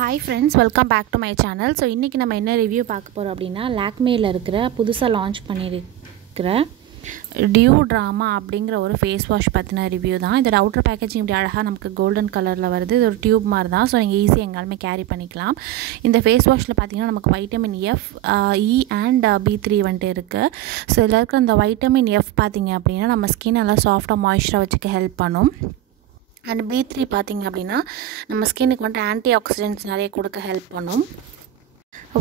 Hi friends, welcome back to my channel. So இன்னைக்கு நம்ம என்ன ரிவ்யூ பார்க்க போறோம் அப்படினா லாக்மேல இருக்கிற புதுசா லான்ச் பண்ணிருக்கிற டியூ டிராமா அப்படிங்கற ஒரு ஃபேஸ் வாஷ் பத்தின ரிவ்யூ தான். இதோட அவுட்டர் பேக்கேஜிங் இப்படி அழகா நமக்கு கோல்டன் கலர்ல வருது. இது ஒரு டியூப் மாதிரி தான். சோ நீங்க ஈஸியா எங்காலுமே கேரி பண்ணிக்கலாம். இந்த ஃபேஸ் வாஷ்ல பாத்தீங்கன்னா நமக்கு vitamin F, E and B3 வந்துட்டு இருக்கு. சோ இதுல இருக்க அந்த வைட்டமின் F பாத்தீங்க அப்படினா நம்ம ஸ்கின் நல்லா சாஃப்ட்டா மாய்ஸ்சரா வச்சுக்க ஹெல்ப் பண்ணும். And B3 பாத்தீங்க அப்படினா நம்ம ஸ்கின்னுக்கு வந்து ஆன்டி ஆக்சிடென்ட்ஸ் நிறைய கொடுக்க ஹெல்ப் பண்ணும்.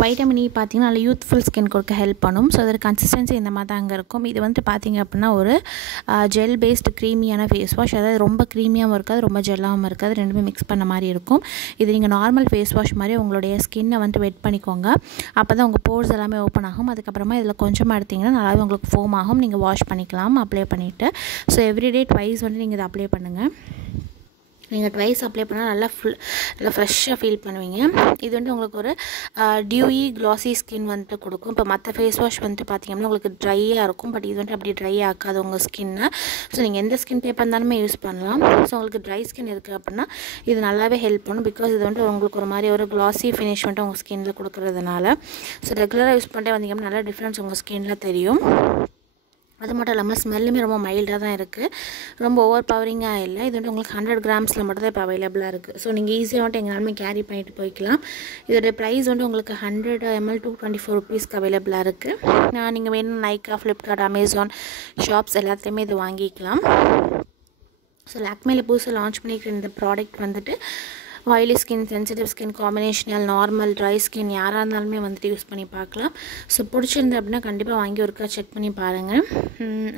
வைட்டமின் E பாத்தீங்கன்னா நல்ல யூத்ஃபுல் ஸ்கின் கொடுக்க ஹெல்ப் பண்ணும். ஸோ அதோட கன்சிஸ்டன்சி இந்த மாதிரி தாங்க இருக்கும். இது வந்து பார்த்தீங்க அப்படின்னா ஒரு ஜெல் பேஸ்டு க்ரீமியான ஃபேஸ் வாஷ். அதாவது ரொம்ப க்ரீமியாகவும் இருக்காது, ரொம்ப ஜெல்லாகவும் இருக்காது, ரெண்டுமே மிக்ஸ் பண்ண மாதிரி இருக்கும். இது நீங்கள் நார்மல் ஃபேஸ் வாஷ் மாதிரி உங்களுடைய ஸ்கின்னை வந்து வெட் பண்ணிக்கோங்க. அப்போ தான் உங்கள் போர்ஸ் எல்லாமே ஓப்பன் ஆகும். அதுக்கப்புறமா இதில் கொஞ்சமாக எடுத்திங்கன்னா நல்லாவே உங்களுக்கு ஃபோம் ஆகும். நீங்கள் வாஷ் பண்ணிக்கலாம் அப்ளை பண்ணிவிட்டு. ஸோ எவ்ரிடே ட்வைஸ் வந்து நீங்கள் இதை அப்ளை பண்ணுங்கள். நீங்கள் ட்வைஸ் அப்ளை பண்ணால் நல்லா நல்லா ஃப்ரெஷ்ஷாக ஃபீல் பண்ணுவீங்க. இது வந்து உங்களுக்கு ஒரு டியூயி க்ளாஸி ஸ்கின் வந்துட்டு கொடுக்கும். இப்போ மற்ற ஃபேஸ் வாஷ் வந்துட்டு பார்த்தீங்கன்னா உங்களுக்கு ட்ரையாக இருக்கும். பட் இது வந்துட்டு அப்படி ட்ரை ஆக்காது உங்கள் ஸ்கின்னை. ஸோ நீங்கள் எந்த ஸ்கின் டைப் இருந்தாலுமே யூஸ் பண்ணலாம். ஸோ உங்களுக்கு ட்ரை ஸ்கின் இருக்குது அப்படின்னா இது நல்லாவே ஹெல்ப் பண்ணும். பிகாஸ் இது வந்துட்டு உங்களுக்கு ஒரு மாதிரி ஒரு க்ளாஸி ஃபினிஷ் வந்துட்டு உங்கள் ஸ்கின்னில் கொடுக்குறதுனால. ஸோ ரெகுலராக யூஸ் பண்ணிட்டே வந்தீங்கன்னா நல்லா டிஃப்ரென்ஸ் உங்கள் ஸ்கின்னில் தெரியும். அது மட்டும் இல்லாமல் ஸ்மெல்லுமே ரொம்ப மைல்டாக தான் இருக்குது, ரொம்ப ஓவர் பவரிங்காக இல்லை. இது வந்து உங்களுக்கு 100 கிராம்ஸில் மட்டும் தான் இப்போ அவைலபிளாக இருக்குது. ஸோ நீங்கள் ஈஸியாக வந்துட்டு எங்கேனாலுமே கேரி பண்ணிட்டு போய்க்கலாம். இதோட ப்ரைஸ் வந்து உங்களுக்கு 100 ml 224 rupeesக்கு அவைலபிளாக இருக்குது. நீங்கள் வேணும் நைக்கா, ஃப்ளிப்கார்ட், அமேசான் ஷாப்ஸ் எல்லாத்துலேயுமே இது வாங்கிக்கலாம். ஸோ லாக்மேல புதுசாக லான்ச் பண்ணிக்கிற இந்த ப்ராடக்ட் வந்துட்டு oily skin, sensitive skin combinational, normal, dry skin யாராக இருந்தாலுமே வந்துட்டு யூஸ் பண்ணி பார்க்கலாம். ஸோ பிடிச்சிருந்து அப்படின்னா கண்டிப்பாக வாங்கி ஒருக்கா செக் பண்ணி பாருங்கள்.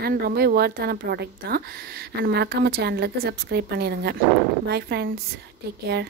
அண்ட் ரொம்ப ஒர்த்தான ப்ராடக்ட் தான். அண்ட் மறக்காமல் சேனலுக்கு சப்ஸ்கிரைப் பண்ணிடுங்க. Bye friends, take care.